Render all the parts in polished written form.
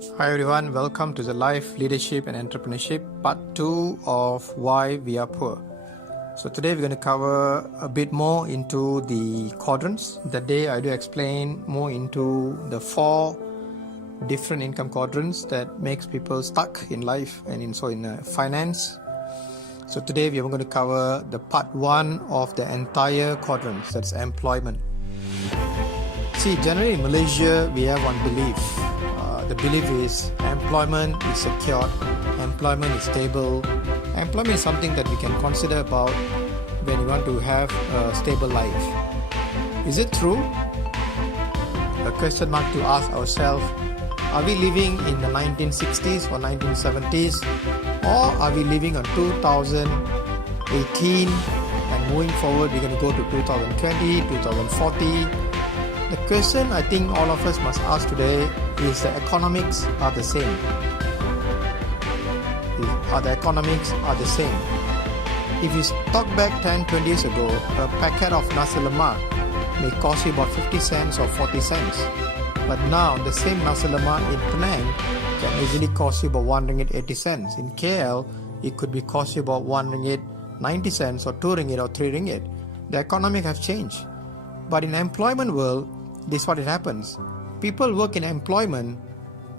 Hi everyone, welcome to the Life, Leadership and Entrepreneurship Part 2 of Why We Are Poor. So today we're going to cover a bit more into the quadrants. That day I do explain more into the 4 different income quadrants that makes people stuck in life and in finance. So today we are going to cover the part 1 of the entire quadrants, that's employment. See, generally in Malaysia we have one belief. The belief is employment is secure, employment is stable, employment is something that we can consider about when we want to have a stable life. Is it true? A question mark to ask ourselves, are we living in the 1960s or 1970s, or are we living in 2018 and moving forward we're going to go to 2020, 2040? The question I think all of us must ask today is the economics are the same. Are the economics are the same? If you talk back 10-20 years ago, a packet of nasi lemak may cost you about 50 cents or 40 cents. But now the same nasi lemak in Penang can easily cost you about 1 ringgit 80 cents. In KL, it could be cost you about 1 ringgit 90 cents or 2 ringgit or 3 ringgit. The economic has changed. But in employment world, this is what it happens. People work in employment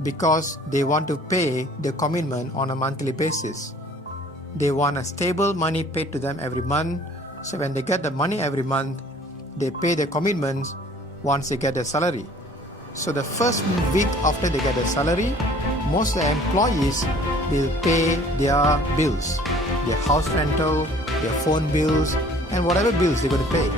because they want to pay their commitment on a monthly basis. They want a stable money paid to them every month. So when they get the money every month, they pay their commitments once they get their salary. So the first week after they get their salary, most of the employees will pay their bills, their house rental, their phone bills, and whatever bills they're going to pay.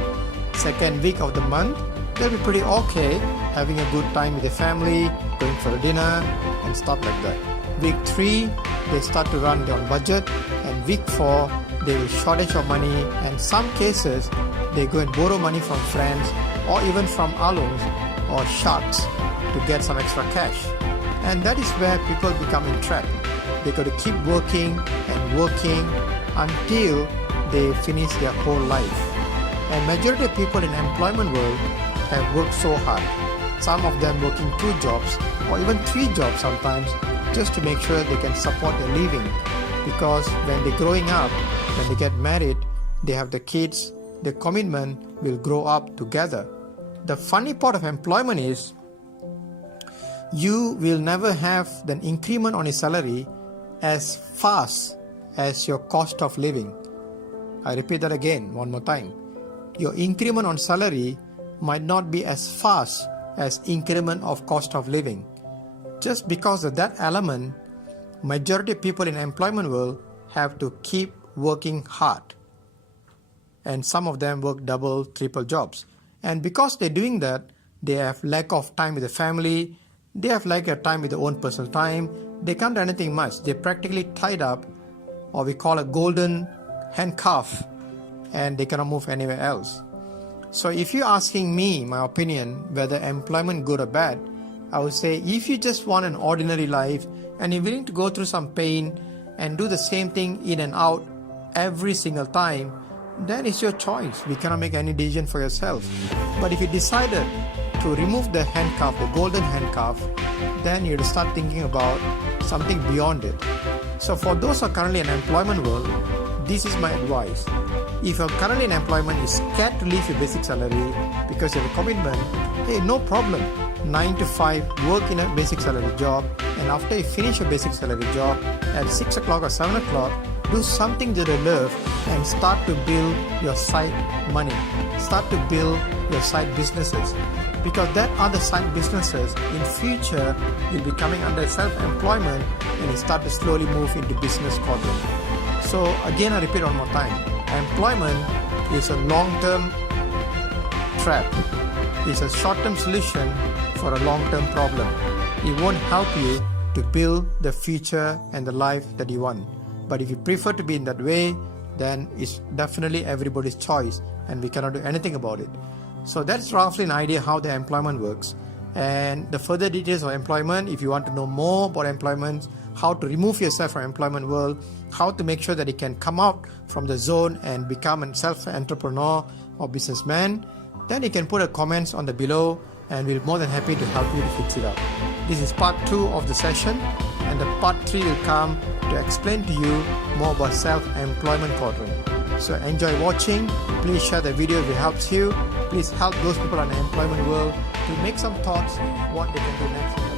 Second week of the month, they'll be pretty okay, having a good time with their family, going for a dinner and stuff like that. Week 3, they start to run their own budget, and week 4, they will shortage of money, and some cases, they go and borrow money from friends or even from alums or sharks to get some extra cash. And that is where people become entrapped. They got to keep working and working until they finish their whole life. And majority of people in employment world have worked so hard. Some of them working 2 jobs or even 3 jobs sometimes just to make sure they can support their living. Because when they're growing up, when they get married, they have the kids, the commitment will grow up together. The funny part of employment is you will never have an increment on your salary as fast as your cost of living. I repeat that again one more time. Your increment on salary might not be as fast as increment of cost of living. Just because of that element, majority of people in employment world have to keep working hard. And some of them work double, triple jobs. And because they're doing that, they have lack of time with the family, they have lack of time with their own personal time, they can't do anything much. They're practically tied up, or we call a golden handcuff, and they cannot move anywhere else. So if you're asking me, my opinion, whether employment good or bad, I would say if you just want an ordinary life and you're willing to go through some pain and do the same thing in and out every single time, then it's your choice. We cannot make any decision for yourself. But if you decided to remove the handcuff, the golden handcuff, then you have to start thinking about something beyond it. So for those who are currently in employment world, this is my advice. If you're currently in employment, you're scared to leave your basic salary because you have a commitment, hey, no problem. 9 to 5, work in a basic salary job, and after you finish your basic salary job, at 6 o'clock or 7 o'clock, do something that you love and start to build your side money. Start to build your side businesses. Because that other side businesses, in future, you'll be coming under self-employment and you start to slowly move into business quadrant. So again, I repeat one more time. Employment is a long-term trap. It's a short-term solution for a long-term problem. It won't help you to build the future and the life that you want. But if you prefer to be in that way, then it's definitely everybody's choice and we cannot do anything about it. So that's roughly an idea how the employment works. And the further details of employment, if you want to know more about employment, how to remove yourself from employment world, how to make sure that you can come out from the zone and become a self-entrepreneur or businessman, then you can put a comments on the below and we're more than happy to help you to fix it up. This is part 2 of the session, and the part 3 will come to explain to you more about self-employment quadrant. So enjoy watching. Please share the video if it helps you. Please help those people in the employment world to make some thoughts what they can do next.